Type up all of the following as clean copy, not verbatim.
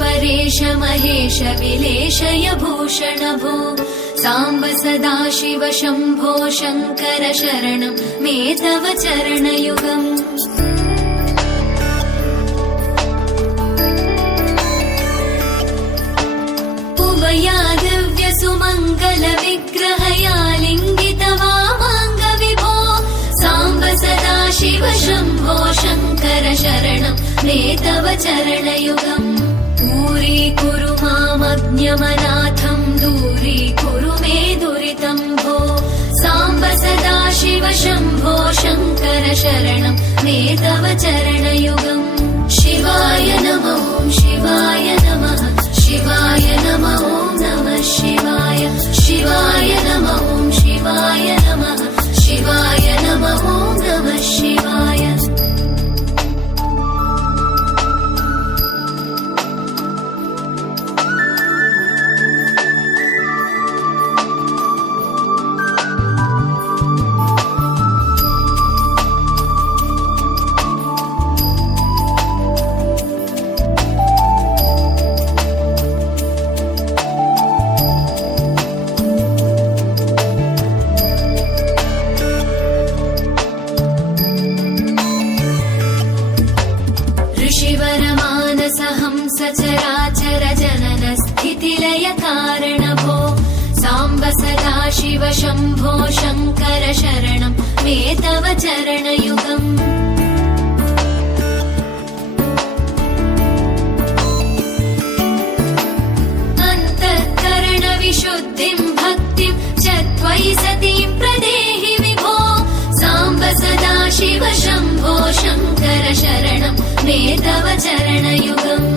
परेश महेश विलेशय भूषण भो साम्ब सदाशिव शम्भो शङ्कर शरणं मे तव चरणयुगम् उभया दिव्य सुमङ्गल विग्रहया लिङ्गित वामाङ्ग विभो साम्ब सदाशिव शम्भो शङ्कर शरणं मे तव चरणयुगम् दूरीकुरु मामज्ञमनाथं दूरीकुरु मे दुरितं भो साम्ब सदाशिव शम्भो शङ्कर शरणं मे तव चरणयुगम् शिवाय नमः शिवाय नमः शिवाय नमः नमः शिवाय शिवाय नमः शिवाय नमः शिवाय नमः नमः शिवाय सचराचर जनन स्थितिलय कारण भो साम्ब सदाशिव शम्भो शङ्कर शरणं मे तव चरणयुगम् अन्तःकरण विशुद्धिं भक्तिं च त्वयि सतीं प्रदेहि विभो साम्ब सदाशिव शम्भो शङ्कर शरणं मे तव चरणयुगम्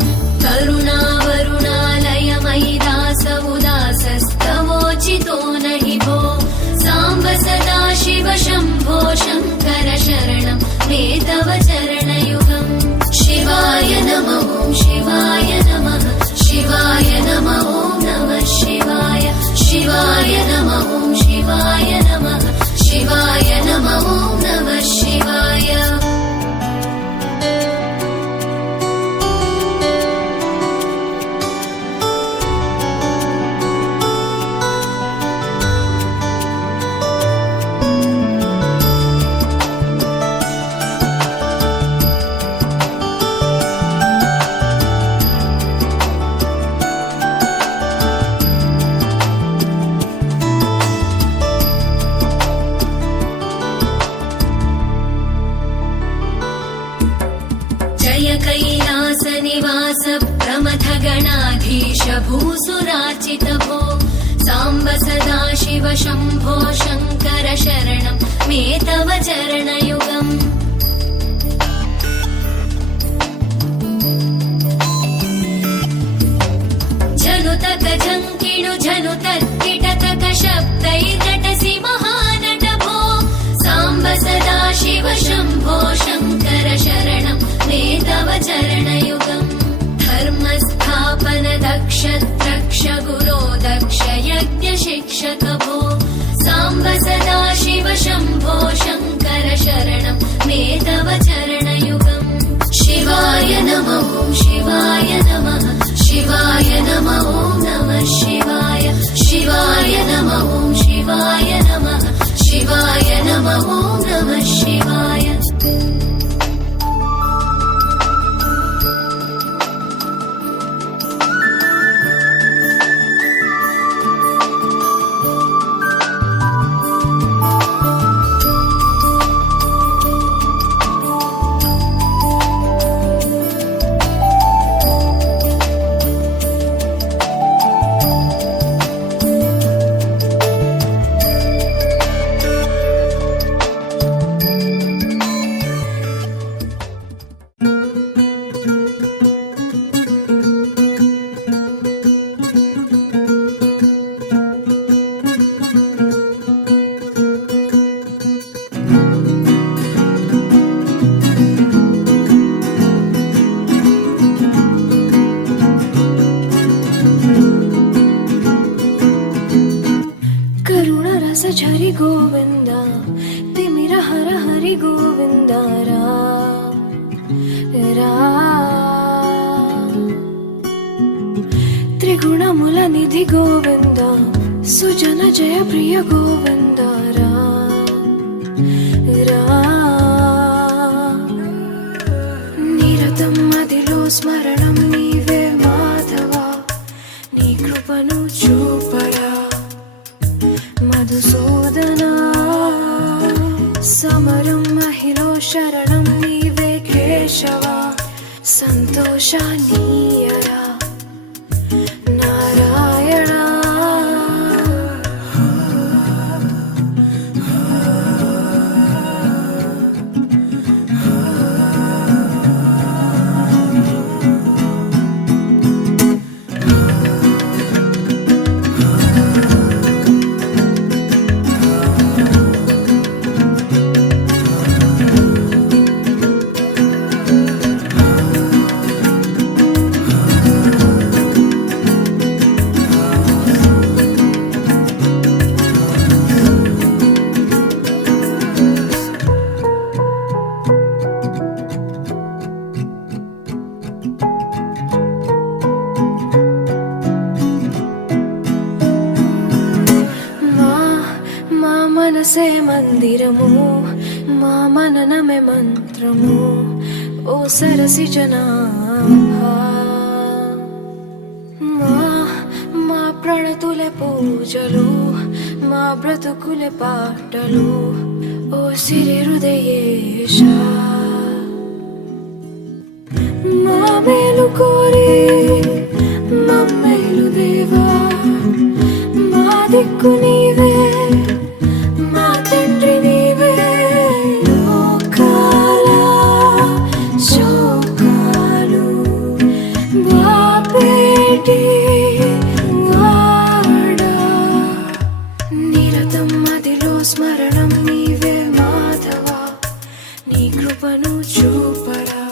करुणावरुणालय मयि दास उदासस्तवोचितो नहि भो साम्ब सदाशिव शम्भो शङ्कर शरणं मे तव चरणयुगम् शिवाय नमः शिवाय नमः शिवाय नमः नमः शिवाय शिवाय नमः शिवाय नमः शिवाय नमः नमः शिवाय कैलास निवास प्रमथ गणाधीश भूसुरार्चित भो साम्ब सदाशिव शम्भो शङ्कर शरणं मे तव चरणयुगम् जनुतक जङ्किणु जनुतत्किटतक शब्दैर्नटसि महानट भो साम्ब सदाशिव शम्भो शङ्कर शरणं मे तव चरणयुगम् धर्मस्थापन दक्ष द्रक्ष गुरो दक्ष यज्ञ शिक्षक भो साम्ब सदाशिव शम्भो शङ्कर शरणं मे तव चरणयुगम् शिवाय नमः शिवाय नमः शिवाय नमः नमः शिवाय शिवाय नमः शिवाय नमः शिवाय नमः नमः शिवाय झरि गोविन्द तिमिर हर हरि गोविन्द గుణముల నిధి గోవింద సుజన జయ ప్రియ గోవింద రా రా నిరతం మదిలో స్మరణం నీవే మాధవ నీ కృపను చూపరా మధుసూదనా సమరం మహిలో శరణం నీవే కేశవ సంతోషానీయరా నారాయణ మనసే మందిరము మా మననమే మంత్రము ఓ సరసి జనాభా మా ప్రణతులే పూజలు మా బ్రతుకులే పాటలు ఓ సిరి హృదయేశ మా మేలు కోరి మమ్మేలు దేవా మా దిక్కు నీవే మా తండ్రి నీవే లోకాల శోకాలు బాపేటి వాడా నిరతం మదిలో స్మరణం నీవే మాధవ నీ కృపను చూపరా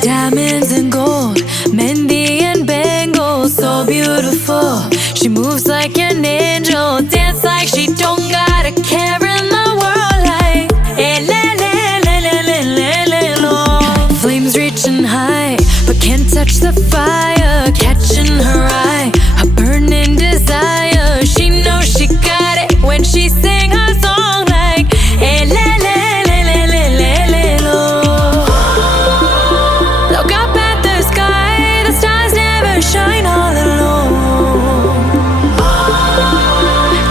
Diamonds and gold, Mendi and bangles, so beautiful. She moves like an angel, dance like she don't got a care in the world. Like, eh, le, le, le, le, le, le, le, lo. Flames reaching high, but can't touch the fire. Catching her eye, a burning desire. She knows she got it when she sing her song. Like, eh, le, le, le, le, le, le, le, lo. Look up at the sky, the stars never shine all alone.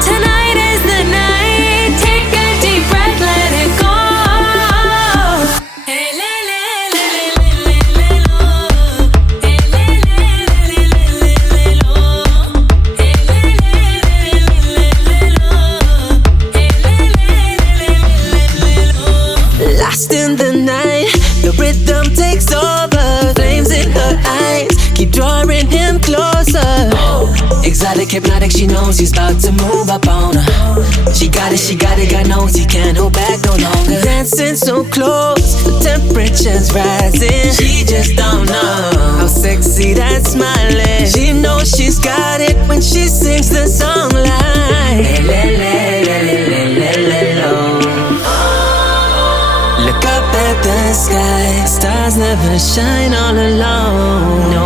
Tonight is the night, take a deep breath, let it go. Hey, le, le, le, le, le, le, le, lo. Hey, le, le, le, le, le, le, lo. Hey, le, le, le, le, le, lo. Hey, le, le, le, le, le, lo. Lost in the night, the rhythm takes over. Flames in her eyes keep drawing him closer. Exotic, hypnotic, she knows he's about to move up on her. She got it, God knows he can't hold back no longer. Dancing so close, the temperature's rising. She just don't know how sexy that smile is. She knows she's got it when she sings the song like le, le, le, le, le, le, le, lo. Look up at the sky, stars never shine all alone. No,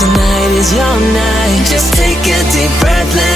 tonight is your night. Just take a deep breath, let